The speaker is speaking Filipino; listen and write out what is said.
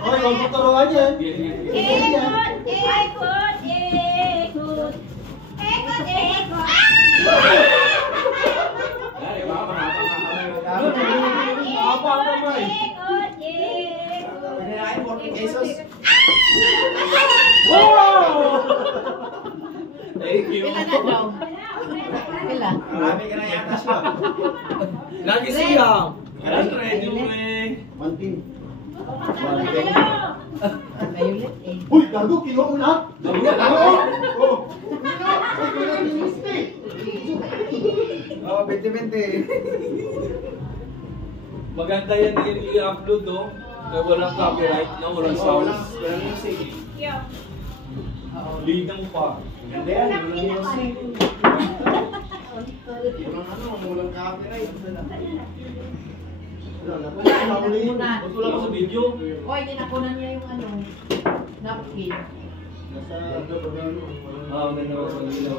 Oy, huwag mo turuan yan. Ekot. Dali, baka mahaba nga kamay mo. Mahaba ang kamay. Pinahin 40 pesos. Wow! Thank you. Pila na daw? Pila? Marami ka na yata siya. Lagi siya. Alam ko ready mo eh. Manting. May ulit eh. Uy, gago, kinuha mo na. Oo. Oh, 20-20. Maganda yan i-upload oh. Kaya walang copyright na, walang sounds. Walang music. Lidang pa. Ganda yan, walang music. Walang copyright. Ba't wala ka sa video? Oy, tinakunan niya yung napkin. Nasa... Ah, ganda ko sa ilaw.